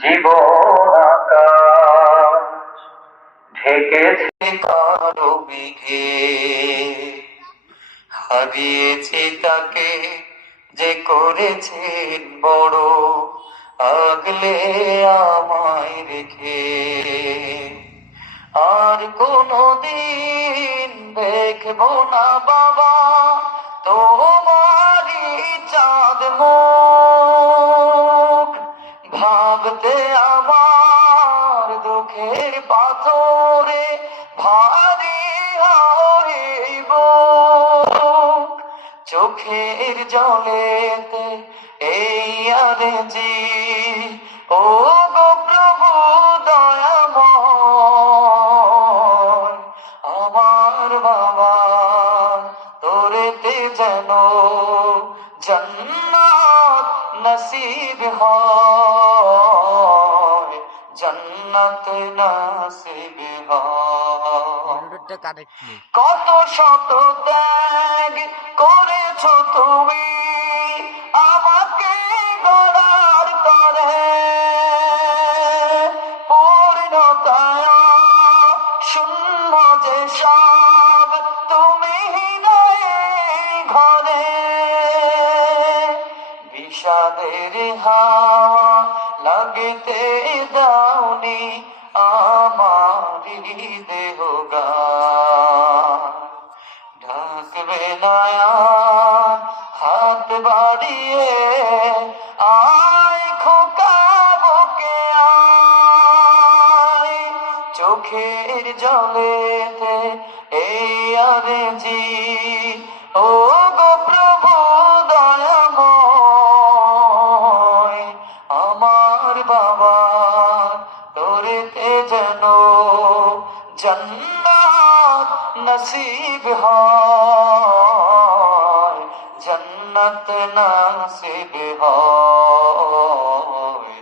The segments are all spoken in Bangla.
জীবন আকাশ ঢেকেছে কালো মেঘে, হারিয়েছি তাকে যে করেছেন বড়, আগলে আমায় রেখে। আর কোনদিন দেখবো না বাবা তোমারই চাঁদ মুখ, ভাবতে আমার দুঃখের পাথরে ভারী হইব, চোখের জলেতে এই আরজি, ও গো প্রভু দয়াময়, আমার বাবা তোরেতে যেন জান্নাত নসিব হয়, জান্নাত নসিব হয়। কত শত ত্যাগ করেছো তুমি আমাকে গড়ার তরে, পূর্ণতায় শূন্য যে সব তুমি নাই ঘরে, বিষাদের হাওয়া লাগতে দাওনি আমারি দেহ গান, ঢাকবে নয়ন হাত বাড়িয়ে আয় খোকা বুকে আয়, চোখের জলেতে এই আরজি, ও গো প্রভু দয়াময়, আমার বাবা তোরেতে যেন জান্নাত নসিব হয়, জান্নাত নসিব হয়,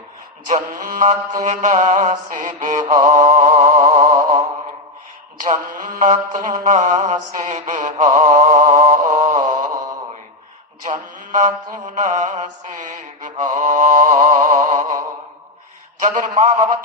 জান্নাত নসিব হয়, জান্নাত নসিব হয়, জান্নাত নসিব হয়। যাদের মা বাবা